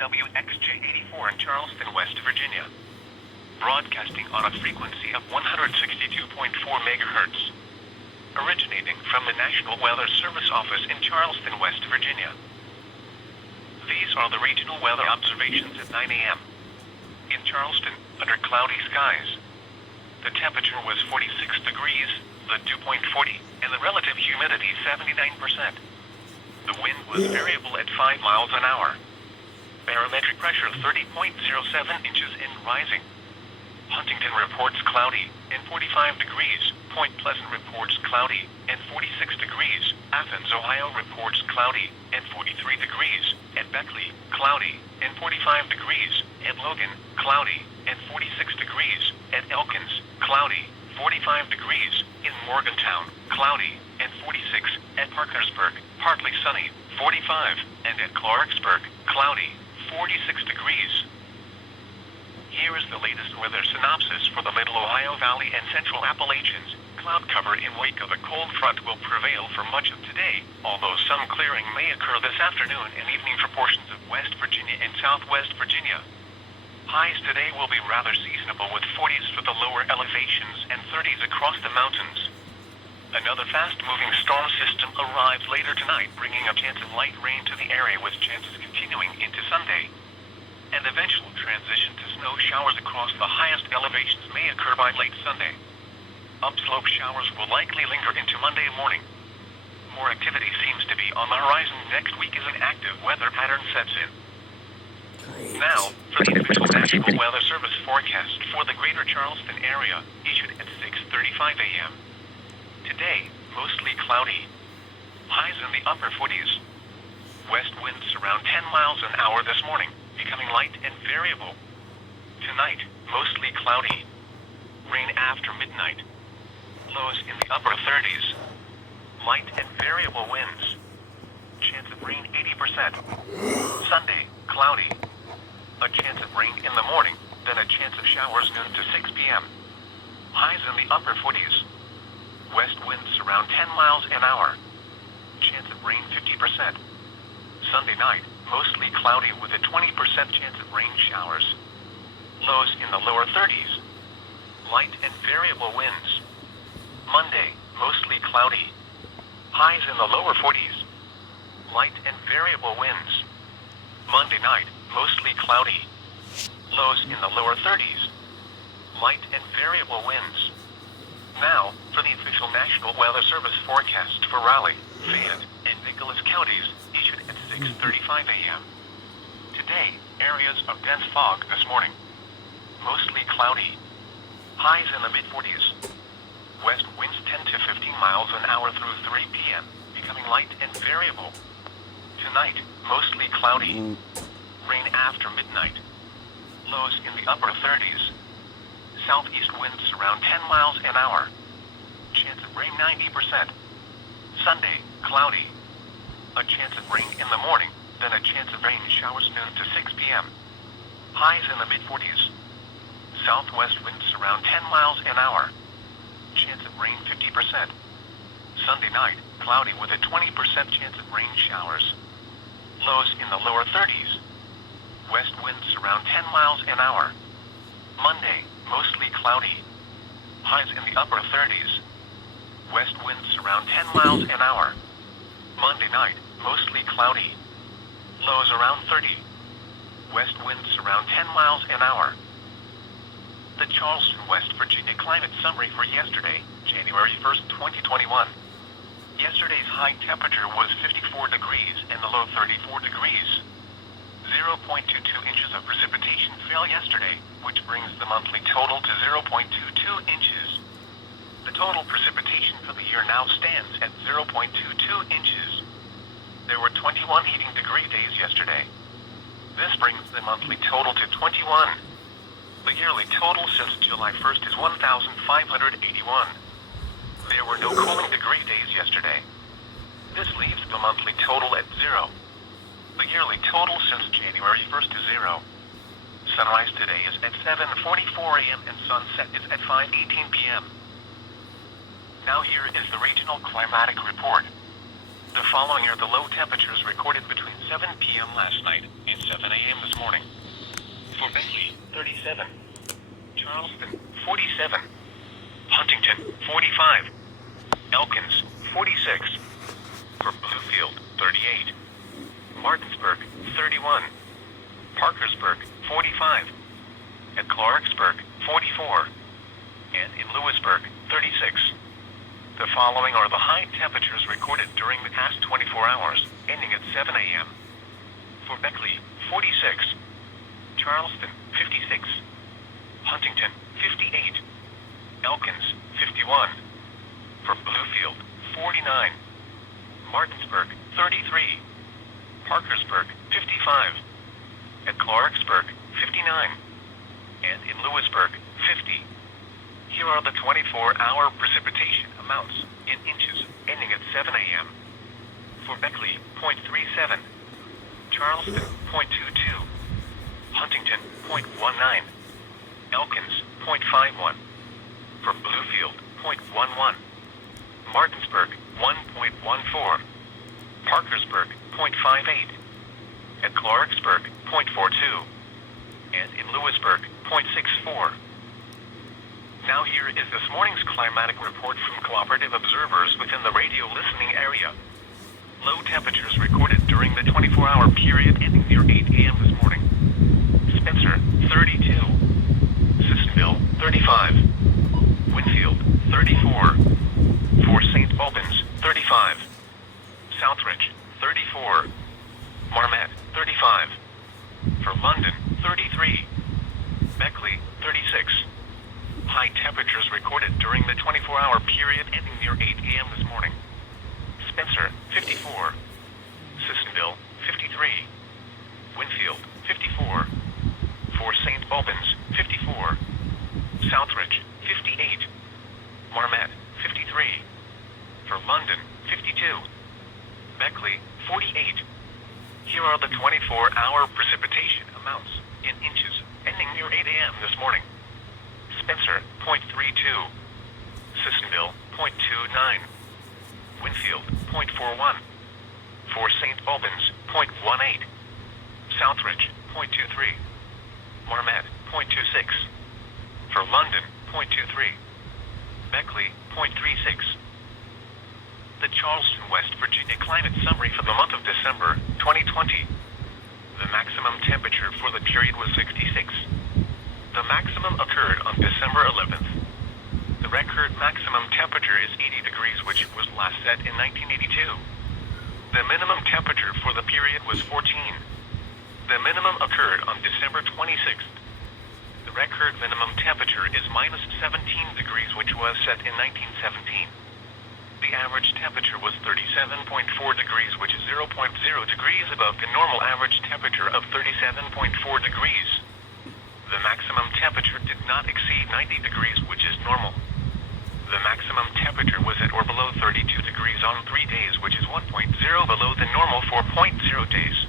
WXJ84 in Charleston, West Virginia. Broadcasting on a frequency of 162.4 megahertz. Originating from the National Weather Service office in Charleston, West Virginia. These are the regional weather observations at 9 a.m. In Charleston, under cloudy skies. The temperature was 46 degrees, the dew point 40, and the relative humidity 79%. The wind was variable at 5 miles an hour. Barometric pressure 30.07 inches and rising. Huntington reports cloudy and 45 degrees. Point Pleasant reports cloudy and 46 degrees. Athens, Ohio reports cloudy and 43 degrees. At Beckley, cloudy and 45 degrees. At Logan, cloudy and 46 degrees. At Elkins, cloudy, 45 degrees. In Morgantown, cloudy and 46. At Parkersburg, partly sunny, 45. And at Clarksburg, cloudy, 46 degrees. Here is the latest weather synopsis for the Middle Ohio Valley and Central Appalachians. Cloud cover in wake of a cold front will prevail for much of today, although some clearing may occur this afternoon and evening for portions of West Virginia and Southwest Virginia. Highs today will be rather seasonable with 40s for the lower elevations and 30s across the mountains. Another fast-moving storm system arrives later tonight, bringing a chance of light rain to the area with chances continuing into Sunday. An eventual transition to snow showers across the highest elevations may occur by late Sunday. Upslope showers will likely linger into Monday morning. More activity seems to be on the horizon next week as an active weather pattern sets in. Great. Now, for the official National Weather Service forecast for the greater Charleston area, issued at 6:35 a.m. Today, mostly cloudy. Highs in the upper 40s. West winds around 10 miles an hour this morning, becoming light and variable. Tonight, mostly cloudy. Rain after midnight. Lows in the upper 30s. Light and variable winds. Chance of rain 80%. Sunday, cloudy. A chance of rain in the morning, then a chance of showers noon to 6 p.m. Highs in the upper 40s. West winds around 10 miles an hour. Chance of rain 50%. Sunday night, mostly cloudy with a 20% chance of rain showers. Lows in the lower 30s. Light and variable winds. Monday, mostly cloudy. Highs in the lower 40s. Light and variable winds. Monday night, mostly cloudy. Lows in the lower 30s. Light and variable winds. Now, for the official National Weather Service forecast for Raleigh, Fayette, and Nicholas counties, issued at 6:35 a.m. Today, areas of dense fog this morning. Mostly cloudy. Highs in the mid-40s. West winds 10 to 15 miles an hour through 3 p.m., becoming light and variable. Tonight, mostly cloudy. Rain after midnight. Lows in the upper 30s. Southeast winds around 10 miles an hour. Chance of rain 90%. Sunday, cloudy. A chance of rain in the morning, then a chance of rain showers noon to 6 p.m. Highs in the mid-40s. Southwest winds around 10 miles an hour. Chance of rain 50%. Sunday night, cloudy with a 20% chance of rain showers. Lows in the lower 30s. West winds around 10 miles an hour. Monday, mostly cloudy. Highs in the upper 30s. West winds around 10 miles an hour. Monday night, mostly cloudy. Lows around 30. West winds around 10 miles an hour. The Charleston, West Virginia climate summary for yesterday, January 1st, 2021. Yesterday's high temperature was 54 degrees and the low 34 degrees. 0.22 inches of precipitation fell yesterday, which brings the monthly total to 0.22 inches. The total precipitation for the year now stands at 0.22 inches. There were 21 heating degree days yesterday. This brings the monthly total to 21. The yearly total since July 1st is 1,581. There were no cooling degree days yesterday. This leaves the monthly total at 0. The yearly total since January 1st is 0. Sunrise today is at 7:44 a.m. and sunset is at 5:18 p.m. Now here is the regional climatic report. The following are the low temperatures recorded between 7 p.m. last night and 7 a.m. this morning. 37. Charleston, 47. Huntington, 45. Elkins, 46. For Bluefield, 38. Martinsburg, 31. Parkersburg, 45. At Clarksburg, 44. And in Lewisburg, 36. The following are the high temperatures recorded during the past 24 hours, ending at 7 a.m. For Beckley, 46. Charleston, 56. Huntington, 58. Elkins, 51. For Bluefield, 49. Martinsburg, 33. Parkersburg, 55. At Clarksburg, 59. And in Lewisburg, 50. Here are the 24-hour precipitation amounts in inches, ending at 7 a.m. For Beckley, 0.37. Charleston, 0.22. Huntington, 0.19. Elkins, 0.51. For Bluefield, 0.11. Martinsburg, 1.14. Parkersburg, 0.58. At Clarksburg, 0.42. And in Lewisburg, 0.64. Now here is this morning's climatic report from cooperative observers within the radio listening area. Low temperatures recorded during the 24-hour period ending near 8 a.m. this morning. Spencer, 32. Sissonville, 35. Winfield, 34. For St. Albans, 35. Southridge, 34. Marmet, 35. For London, 33. Beckley, 36. High temperatures recorded during the 24-hour period ending near 8 a.m. this morning. Spencer, 54. Sissonville, 53. Winfield, 54. For St. Albans, 54. Southridge, 58. Marmet, 53. For London, 52. Beckley, 48. Here are the 24-hour precipitation amounts in inches ending near 8 a.m. this morning. Spencer, 0.32. Sissonville, 0.29. Winfield, 0.41. For St. Albans, 0.18. Southridge, 0.23. Marmet, 0.26. For London, 0.23. Beckley, 0.36. The Charleston, West Virginia climate summary for the month of December, 2020. The maximum temperature for the period was 66. The maximum occurred on December 11th. The record maximum temperature is 80 degrees, which was last set in 1982. The minimum temperature for the period was 14. The minimum occurred on December 26th. The record minimum temperature is minus 17 degrees, which was set in 1917. The average temperature was 37.4 degrees, which is 0.0 degrees above the normal average temperature of 37.4 degrees. The maximum temperature did not exceed 90 degrees, which is normal. The maximum temperature was at or below 32 degrees on 3 days, which is 1.0 below the normal 4.0 days.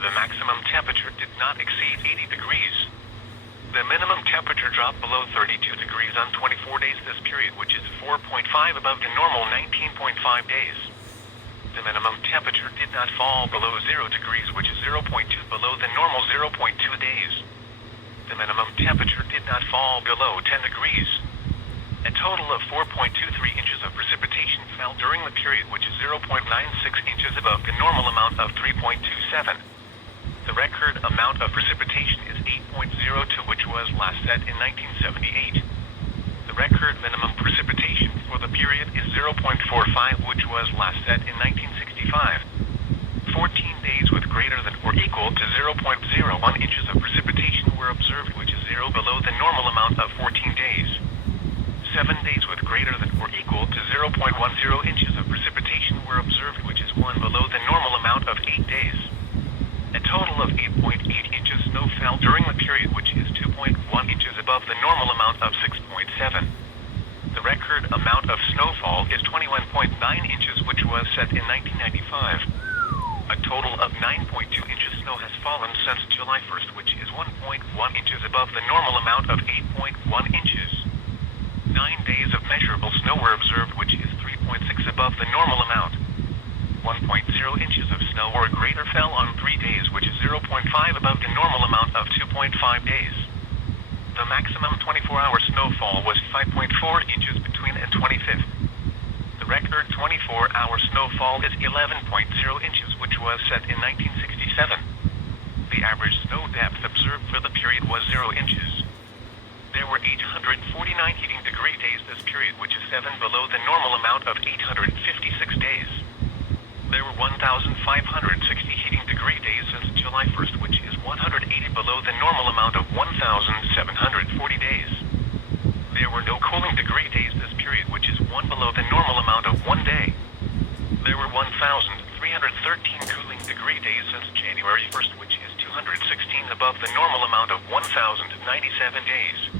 The maximum temperature did not exceed 80 degrees. The minimum temperature dropped below 32 degrees on 24 days this period, which is 4.5 above the normal 19.5 days. The minimum temperature did not fall below 0 degrees, which is 0.2 below the normal 0.2 days. The minimum temperature did not fall below 10 degrees. A total of 4.23 inches of precipitation fell during the period, which is 0.96 inches above the normal amount of 3.27. The record amount of precipitation is 8.02, which was last set in 1978. The record minimum precipitation for the period is 0.45, which was last set in 1965. 14 days with greater than or equal to 0.01 inches of precipitation were observed, which is 0 below the normal amount of 14 days. 7 days with greater than or equal to 0.10 inches of precipitation were observed, which is 1 below the normal amount of 8 days. A total of 8.8 inches snow fell during the period, which is 2.1 inches above the normal amount of 6.7. The record amount of snowfall is 21.9 inches, which was set in 1995. A total of 9.2 inches snow has fallen since July 1st, which is 1.1 inches above the normal amount of 8.1 inches. 9 days of measurable snow were observed, which is 3.6 above the normal amount. 1.0 inches of snow or greater fell on 3 days, which is 0.5 above the normal amount of 2.5 days. The maximum 24-hour snowfall was 5.4 inches between and 25th. The record 24-hour snowfall is 11.0 inches, which was set in 1967. The average snow depth observed for the period was 0 inches. There were 849 heating degree days this period, which is 7 below the normal amount of 856 days. There were 1,560 heating degree days since July 1st, which is 180 below the normal amount of 1,740 days. There were no cooling degree days this period, which is 1 below the normal amount of 1 day. There were 1,313 cooling degree days since January 1st, which is 216 above the normal amount of 1,097 days.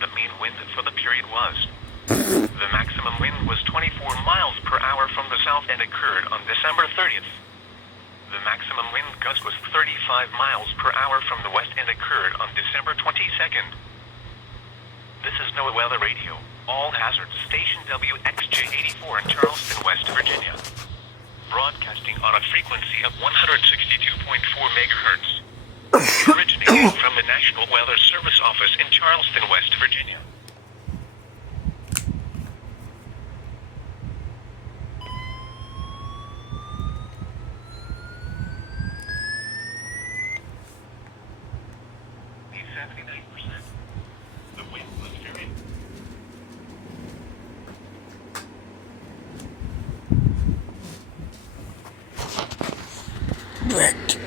The mean wind for the period was. The maximum wind was 24 miles per hour from the south and occurred on December 30th. The maximum wind gust was 35 miles per hour from the west and occurred on December 22nd. This is NOAA Weather Radio. All hazards, station WXJ84 in Charleston, West Virginia. Broadcasting on a frequency of 162.4 megahertz. Originating from the National Weather Service Office in Charleston, West Virginia. He's 79%. The wind was very... Correct.